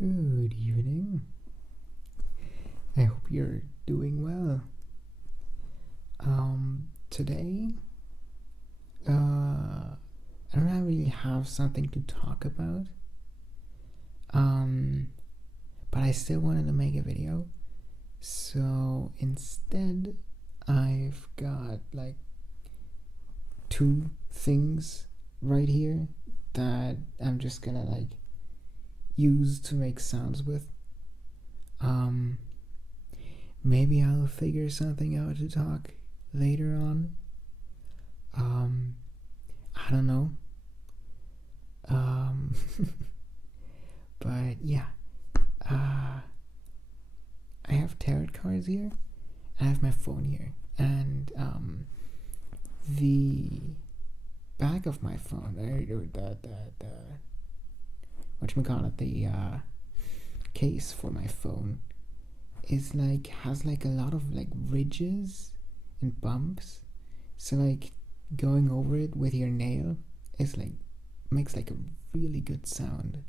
Good evening. I hope you're doing well. Today, I don't really have something to talk about. Um, but I still wanted to make a video. So instead, I've got like two things right here that I'm just gonna use to make sounds with. Um, Maybe I'll figure something out to talk later on. Um, I don't know. Um, but yeah, uh, I have tarot cards here. I have my phone here, and the back of my phone, or the whatchamacallit, the case for my phone is has a lot of ridges and bumps. So going over it with your nail is makes a really good sound.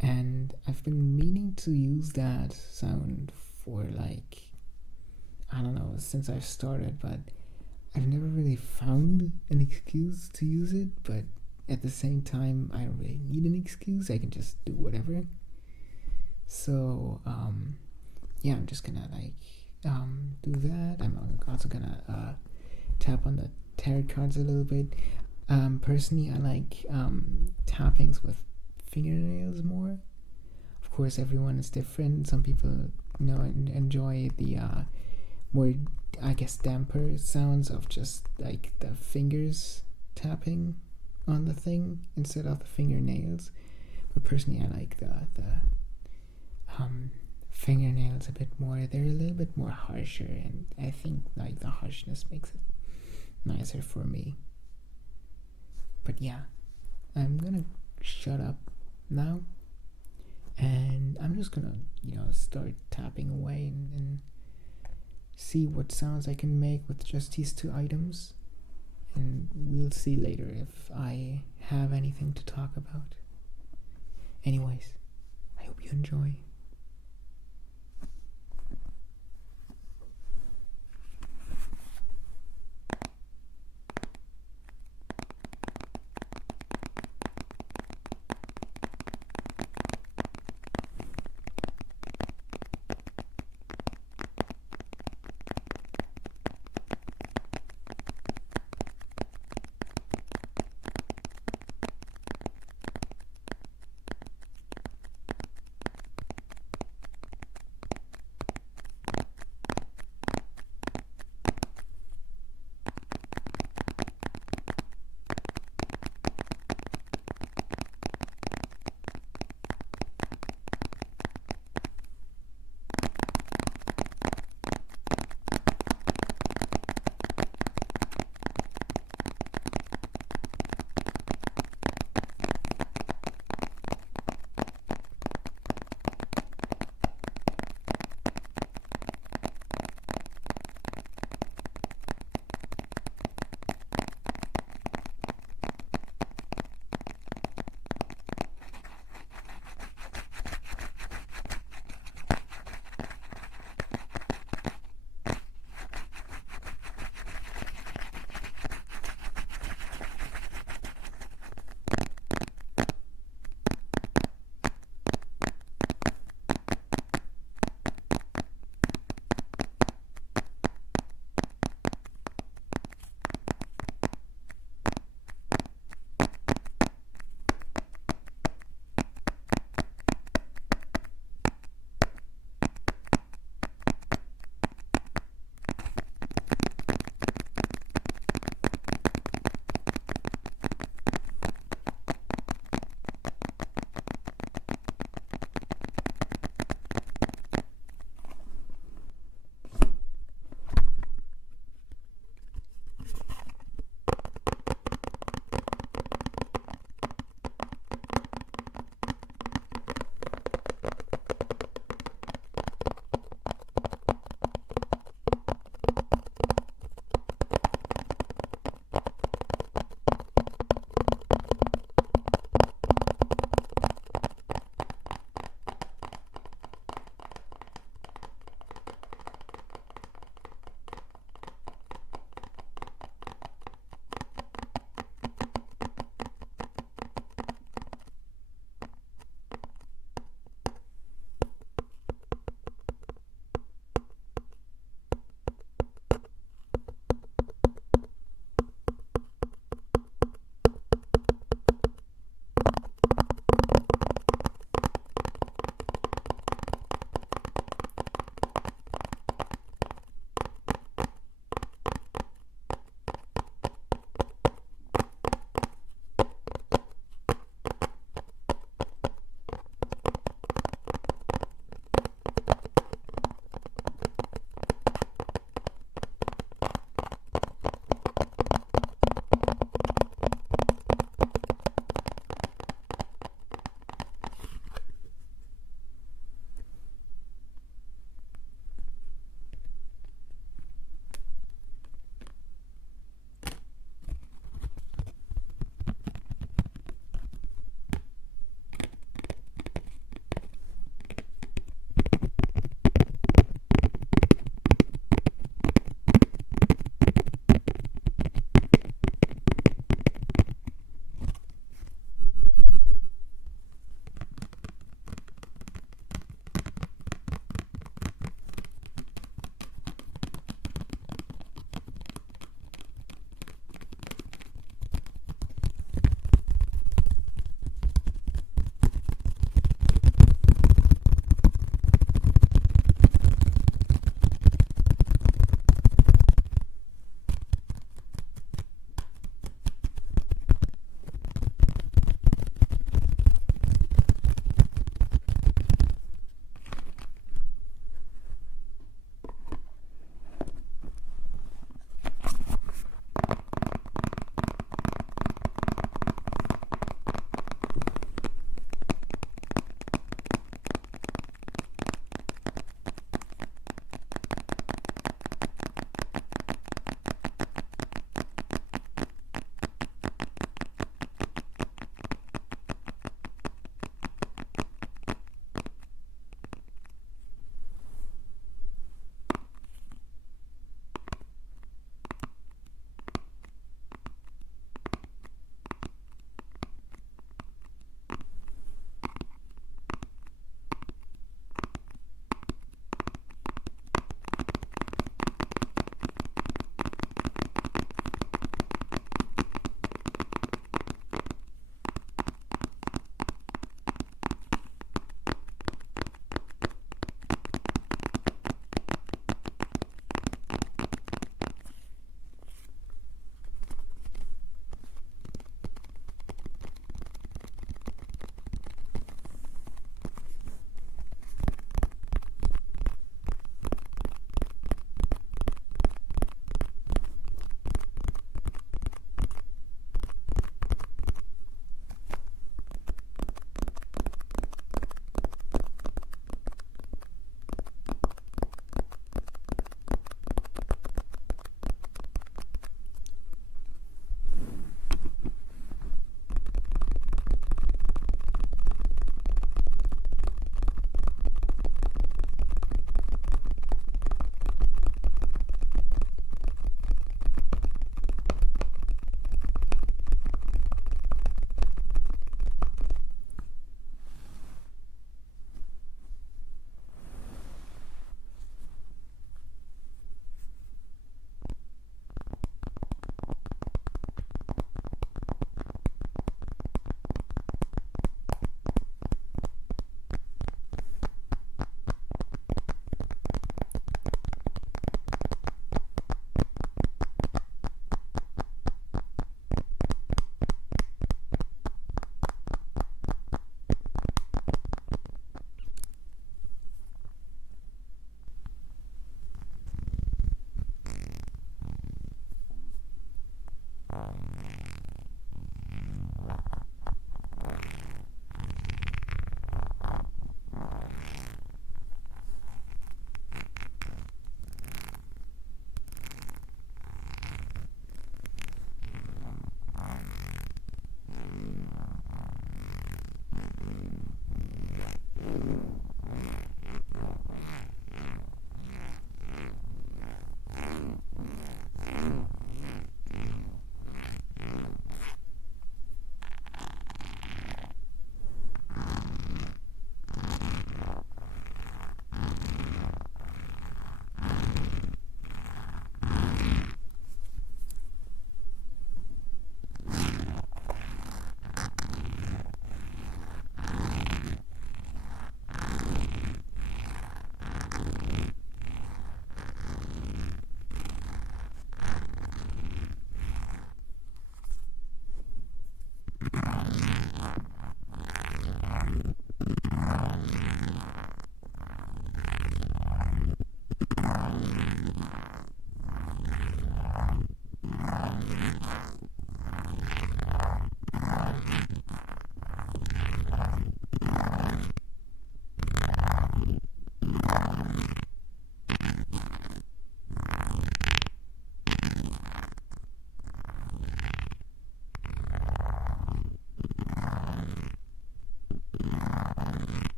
And I've been meaning to use that sound for I don't know, since I've started, but I've never really found an excuse to use it. But at the same time, I don't really need an excuse. I can just do whatever. So yeah, I'm just gonna do that. I'm also gonna tap on the tarot cards a little bit. Personally, I like tappings with fingernails more. Of course, everyone is different. Some people, enjoy the more, I guess, damper sounds of just the fingers tapping on the thing instead of the fingernails. But personally, I like the fingernails a bit more. They're a little bit more harsher, and I think the harshness makes it nicer for me. But yeah, I'm gonna shut up now, and I'm just gonna start tapping away and see what sounds I can make with just these two items, and we'll see later if I have anything to talk about. Anyways, I hope you enjoy.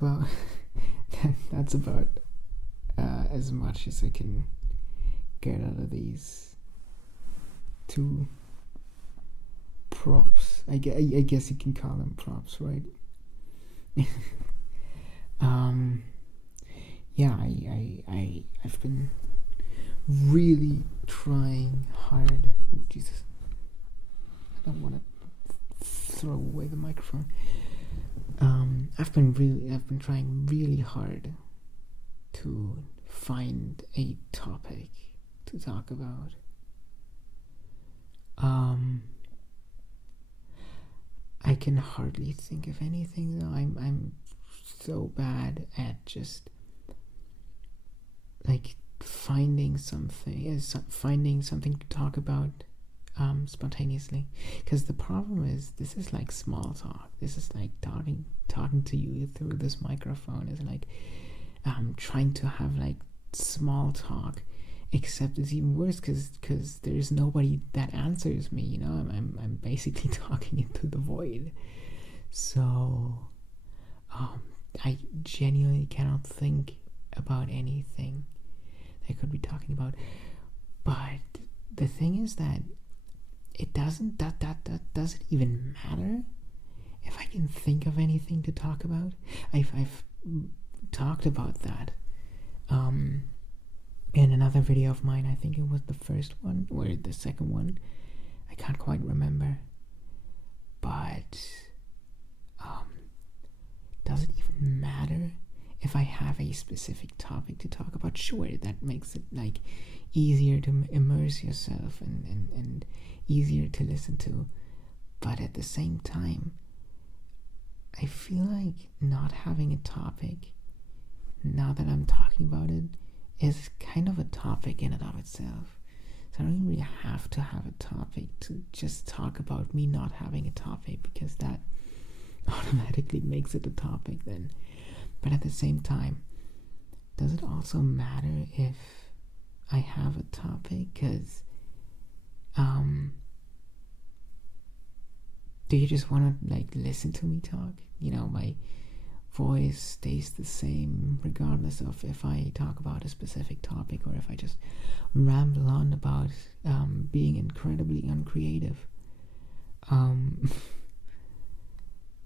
about that's about as much as I can get out of these two props. I guess you can call them props, right? Yeah, I've been really trying hard. Oh, Jesus, I don't want to throw away the microphone. I've been trying really hard to find a topic to talk about. I can hardly think of anything though. I'm so bad at just like finding something to talk about spontaneously, because the problem is this is like small talk. This is like talking to you through this microphone is like trying to have like small talk, except it's even worse because there's nobody that answers me, you know. I'm basically talking into the void. So I genuinely cannot think about anything I could be talking about. But the thing is that it doesn't even matter if I can think of anything to talk about. I've talked about that in another video of mine. I think it was the first one or the second one. I can't quite remember. But does it even matter if I have a specific topic to talk about? Sure, that makes it like easier to immerse yourself and easier to listen to. But at the same time, I feel like not having a topic, now that I'm talking about it, is kind of a topic in and of itself. So I don't really have to have a topic to just talk about me not having a topic, because that automatically makes it a topic then. But at the same time, does it also matter if I have a topic? Because do you just want to like listen to me talk? You know, my voice stays the same regardless of if I talk about a specific topic or if I just ramble on about being incredibly uncreative.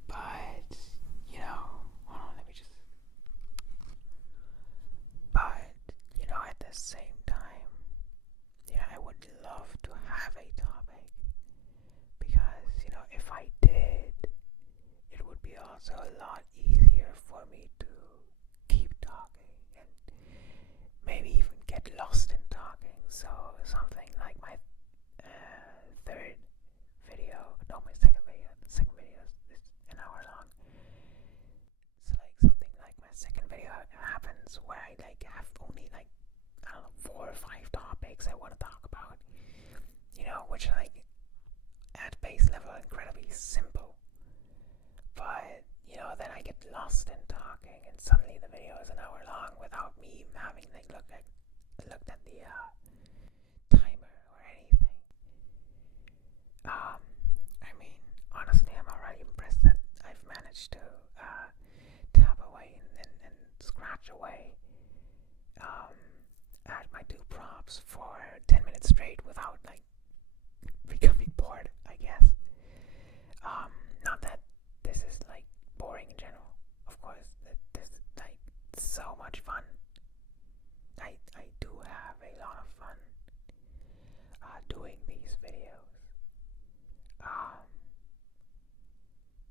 But you know, hold on, let me just. But you know, at the same time, yeah, I would love to have a topic, because you know, if I did, it would be also a lot easier for me to keep talking and maybe even get lost in talking. So something like my third video, no, my second video. The second video is an hour long. So like something like my second video happens where I like have only like, I don't know, 4 or 5 topics I want to talk about, you know, which are like at base level incredibly simple. But you know, then I get lost in talking and suddenly the video is an hour long without me having like looked at the timer or anything. I mean, honestly, I'm already impressed that I've managed to tap away and scratch away at my 2 props for 10 minutes straight without like becoming bored, I guess. Not that this is like boring in general. Of course, this is like so much fun. I do have a lot of fun doing these videos.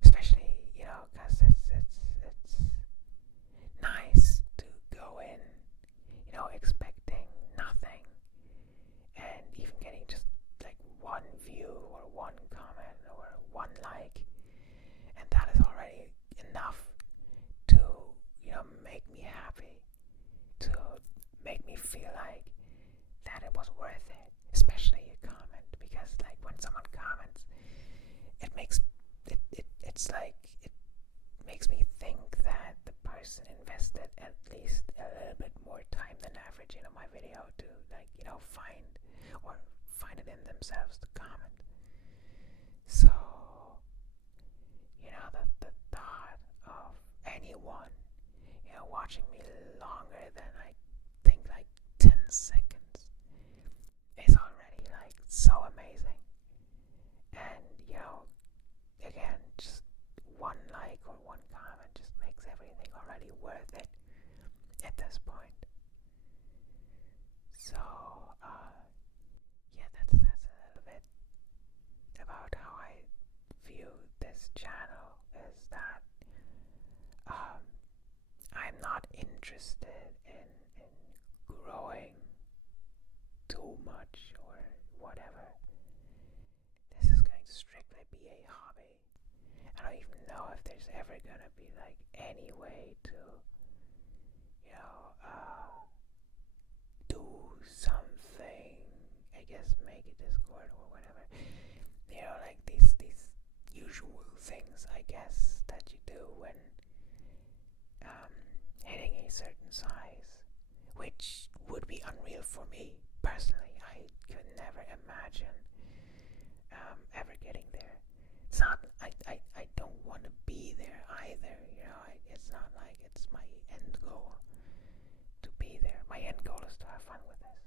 Especially, you know, because it's nice to go in, you know, expecting nothing, and even getting just like 1 view or 1 comment or 1 like, and that is already enough to, you know, make me happy, to make me feel like that it was worth it. Especially a comment, because like when someone comments, it makes it's like it makes me think that the person invested at least a little bit more time than average into my video to like, you know, find it in themselves to comment. So, you know, the thought of anyone watching me longer than I think like 10 seconds is already like so amazing. And again, just one like or one comment just makes everything already worth it at this point. So yeah, that's a little bit about how I view this channel. Is that I'm not interested in growing too much or whatever. This is going to strictly be a hobby. I don't even know if there's ever gonna be like any way to do something, I guess make a Discord or whatever, like these usual things, I guess, that you do when hitting a certain size, which would be unreal for me personally. I could never imagine ever getting there. It's not, I don't want to be there either, it's not like it's my end goal to be there. My end goal is to have fun with this.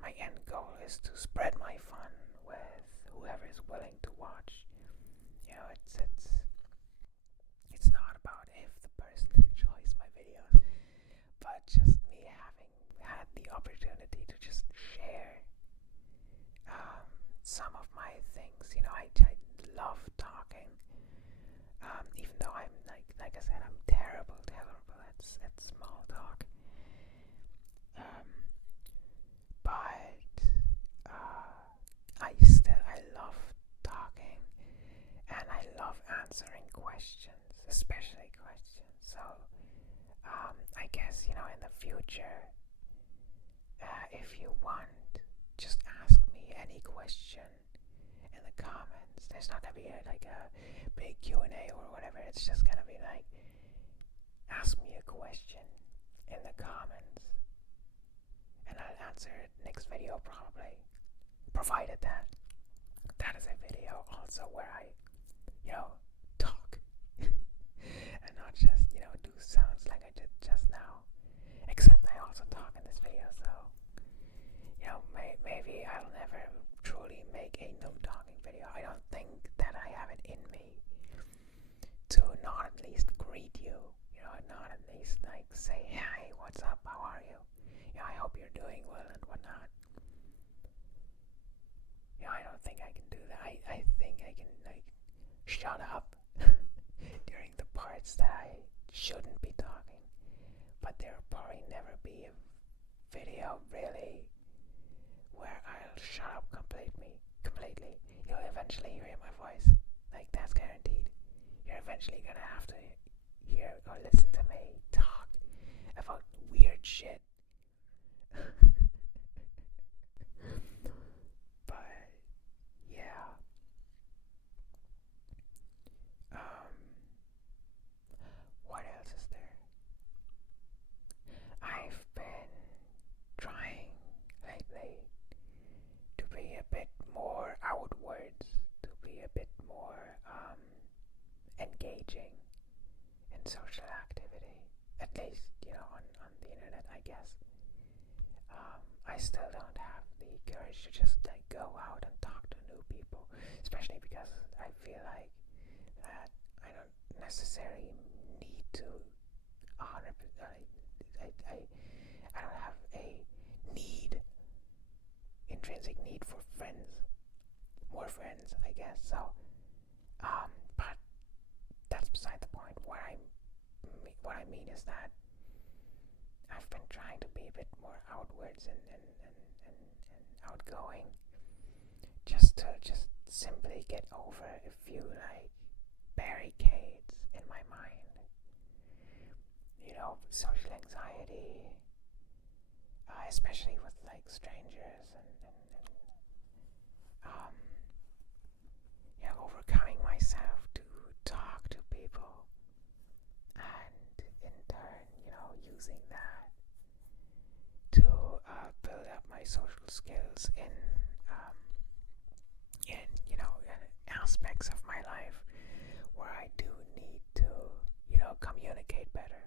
My end goal is to spread my fun with whoever is willing to watch. It's not about if the person enjoys my videos, but just me having had the opportunity to just share some of my things. I love talking, even though I'm like I said, I'm terrible at small talk. But I love talking, and I love answering questions, especially questions. So I guess in the future, if you want, just ask me any question in the comments. There's not gonna be a big Q&A or whatever. It's just gonna be like, ask me a question in the comments, and I'll answer it next video probably, provided that is a video also where I talk and not just do sounds like I did just now, except I also talk in this video. So maybe I'll never truly make a no talking video. I don't think that I have it in me to not at least greet you, not at least say, hey, what's up, how are you? I hope you're doing well and whatnot. I don't think I can do that. I think I can shut up during the parts that I shouldn't be talking, but there'll probably never be a video really where I'll shut up completely. You'll eventually hear my voice, that's guaranteed. You're eventually gonna have to hear or listen to me talk about weird shit. But yeah, what else is there? I've been trying lately to be a bit more outwards, to be a bit more engaging in social activity, at least on the internet, I guess. I still don't have the courage to just go out and talk to new people, especially because I feel like that I don't necessarily need to 100%. I don't have a intrinsic need for friends, more friends, I guess. So, but that's beside the point. What I mean is that I've been trying to be a bit more outwards and outgoing, just to simply get over a few barricades in my mind. Social anxiety, especially with strangers, and overcoming myself to talk to people, and in turn, using that to build up my social skills in aspects of my life where I do need to communicate better,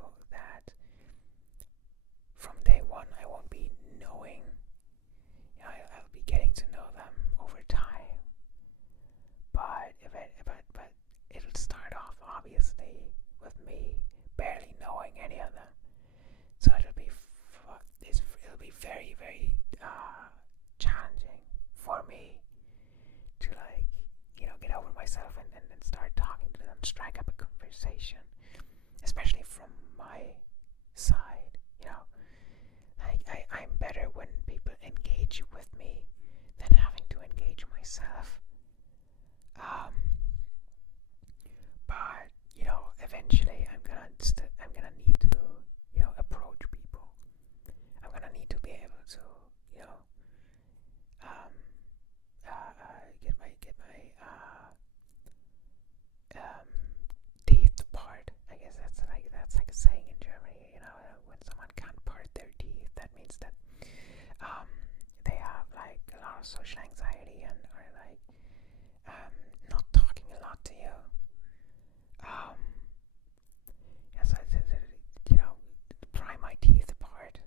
people that from day one I won't be knowing. I'll be getting to know them over time. But it'll start off obviously with me barely knowing any of them. So it'll be very, very challenging for me to get over myself and start talking to them, strike up a conversation, especially from my side. I'm better when people engage with me than having to engage myself. But eventually I'm gonna need to approach people. I'm gonna need to be able to um, get my teeth apart. I guess that's like a saying in Germany. When someone can't part their teeth, that means that they have like a lot of social anxiety and are like not talking a lot to you. Yes, pry my teeth apart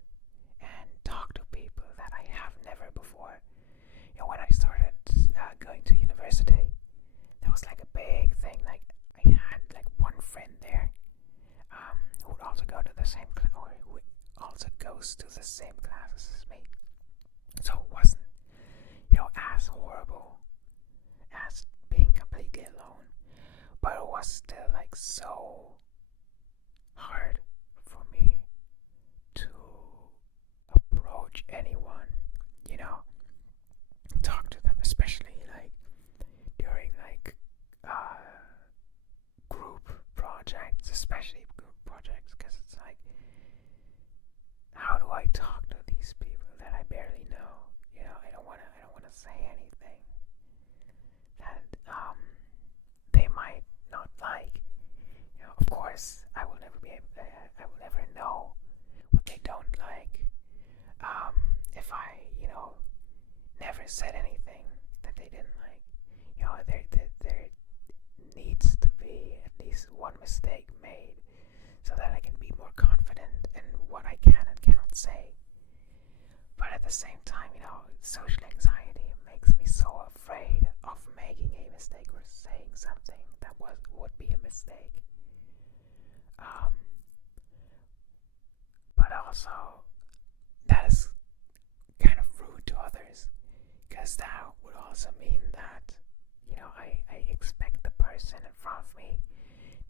and talk to people that I have never before. When I started going to university, that was like a big thing. Like I had like one friend there who would also go to the same or who also goes to the same classes as me. So it wasn't as horrible as being completely alone, but it was still like so hard for me to approach anyone, talk to them, especially like during like group projects, because it's like, how do I talk to these people that I barely know? I don't wanna say anything that they might not like. Of course, I will never know what they don't like. If I never said anything that they didn't like, there needs to be at least one mistake made so that I can be more confident in what I can and cannot say. But at the same time, social anxiety makes me so afraid of making a mistake or saying something that would be a mistake. But also, that is kind of rude to others, because that would also mean that I expect the person in front of me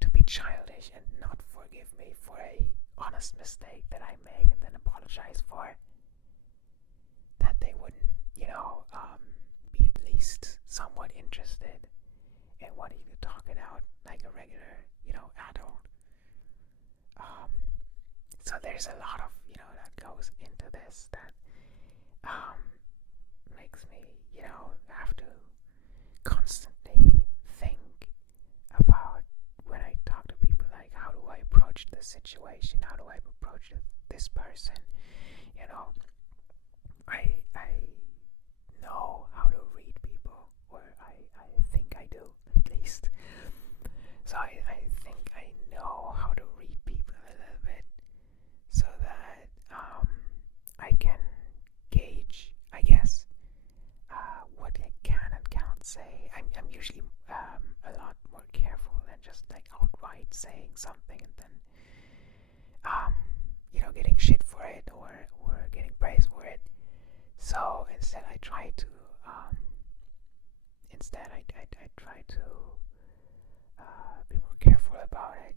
to be childish and not forgive me for a honest mistake that I make and then apologize for. That they wouldn't be at least somewhat interested in wanting to talk it out like a regular adult. So there's a lot of that goes into this that makes me have to constantly think about when I talk to people, like, how do I approach this situation, how do I approach this person. I know how to read people, or I think I do, at least. So I think I know how to read people a little bit, so that I can gauge, I guess, what I can and cannot say. I'm usually a lot more careful than just like outright saying something and then getting shit for it or getting praise for it. So instead I try to be more careful about it,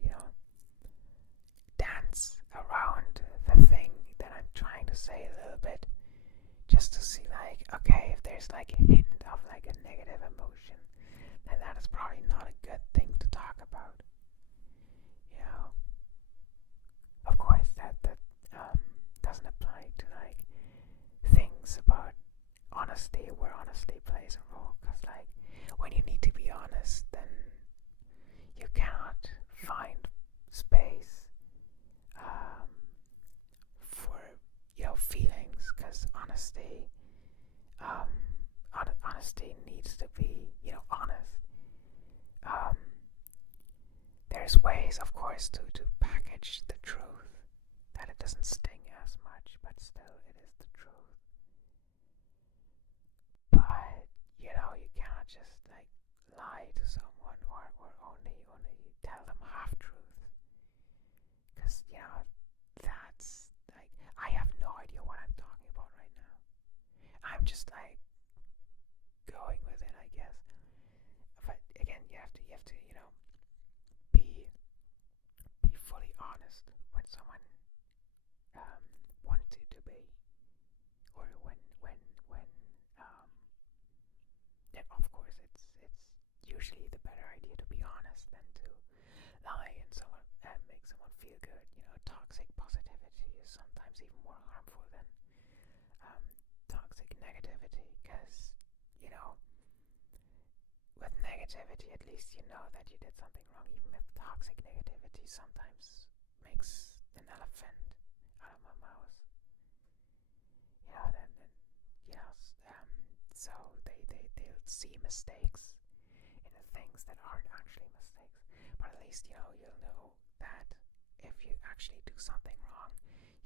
dance around the thing that I'm trying to say a little bit, just to see, like, okay, if there's like a hint of like a negative emotion, then that is probably not a good thing to talk about. Of course that doesn't apply to like things about honesty, where honesty plays a role, because like when you need to be honest, ways, of course, to package the truth, that it doesn't sting as much, but still it is the truth. But you cannot just like lie to someone, or only tell them half truth, because that's like, I have no idea what I'm talking about right now. I'm just like going with it, I guess. But again, you have to be fully honest when someone wants you to be, or when yeah, of course it's usually the better idea to be honest than to lie and make someone feel good. Toxic positivity is sometimes even more harmful than toxic negativity, because with negativity, at least you know that you did something wrong. Even if toxic negativity sometimes makes an elephant out of my mouth, then so they'll see mistakes in the things that aren't actually mistakes. But at least you'll know that if you actually do something wrong,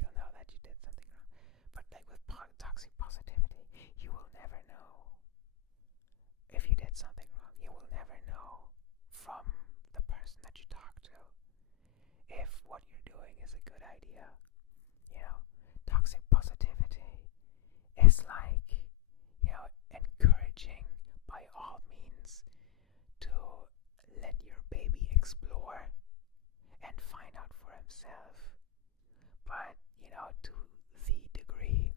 you'll know that you did something wrong. But like with toxic positivity, you will never know if you did something wrong. You will never know from the person that you talk to if what you're doing is a good idea. Toxic positivity is like, encouraging by all means to let your baby explore and find out for himself. But, to the degree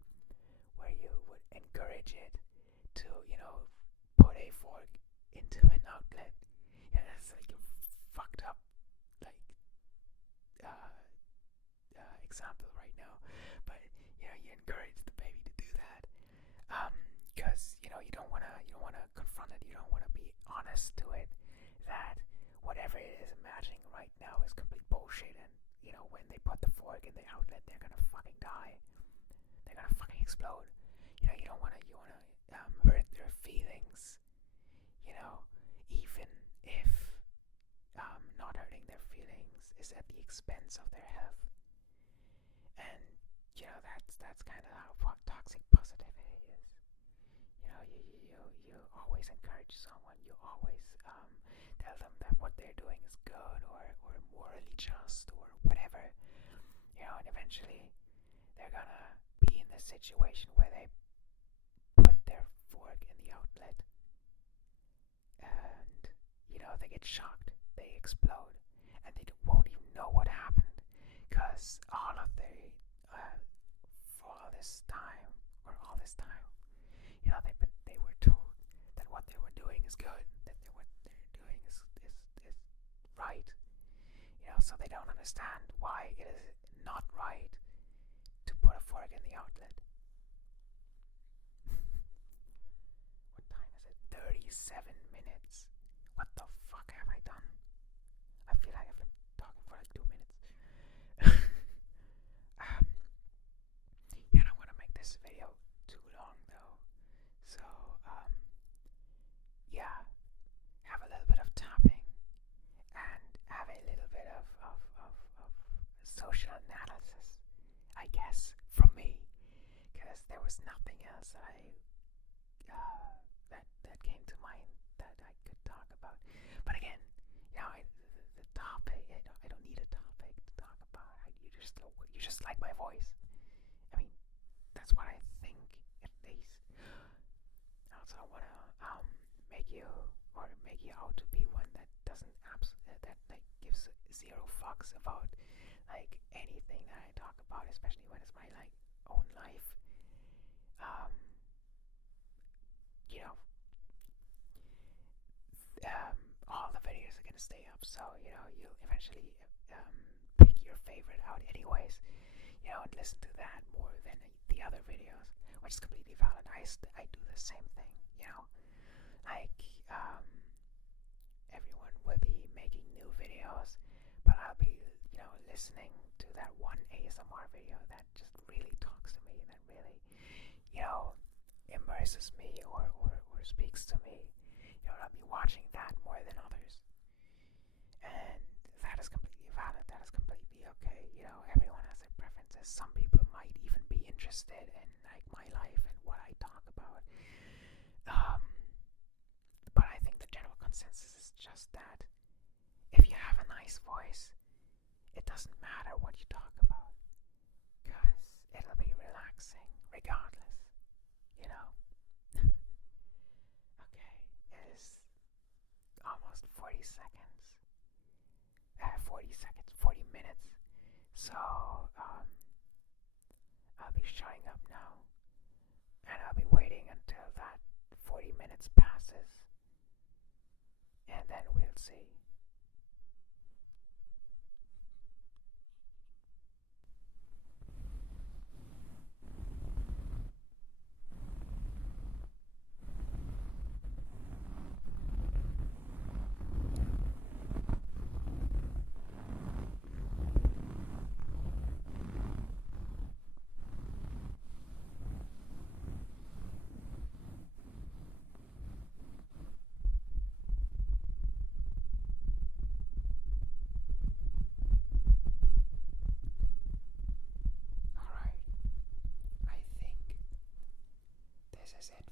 where you would encourage it to, put a fork into an outlet. Yeah, that's like a fucked up, like, example right now. But, you encourage the baby to do that. Because, you don't want to confront it. You don't want to be honest to it that whatever it is imagining right now is complete bullshit. And, when they put the fork in the outlet, they're going to fucking die. They're going to fucking explode. You don't want to, hurt their feelings, even if not hurting their feelings is at the expense of their health. And that's kind of how toxic positivity is. You always encourage someone. You always tell them that what they're doing is good, or morally just, or whatever. And eventually they're gonna be in this situation where they put their fork in the outlet, and they get shocked, they explode, and they won't even know what happened, because for all this time, they were told that what they were doing is good, that what they're doing is right. So they don't understand why it is not right to put a fork in the outlet. What time is it? 37 minutes. What the fuck have I done? I feel like I've been talking for like 2 minutes. I don't want to make this video too long though. So, have a little bit of tapping and have a little bit of social analysis, I guess, from me, because there was nothing else that came to mind that I could talk about. But again, the topic, I don't need a topic to talk about. You just like my voice. I mean, that's what I think, at least. Also, I want to make you out to be one that doesn't that like gives zero fucks about like anything that I talk about, especially when it's my like own life. All the videos are gonna stay up, so you'll eventually pick your favorite out anyways, and listen to that more than the other videos, which is completely valid. I do the same thing, like everyone will be making new videos, but I'll be listening to that one ASMR video that just really talks to me, and that really immerses me, or speaks to me. I'll be watching that more than others, and that is completely some people might even be interested in like my life and what I talk about. Um, but I think the general consensus is just that if you have a nice voice, it doesn't matter what you talk about, because it'll be relaxing regardless, you know? Okay, it is almost 40 seconds. 40 minutes. So, I'll be shutting up now, and I'll be waiting until that 40 minutes passes, and then we'll see. Alright, I think this is it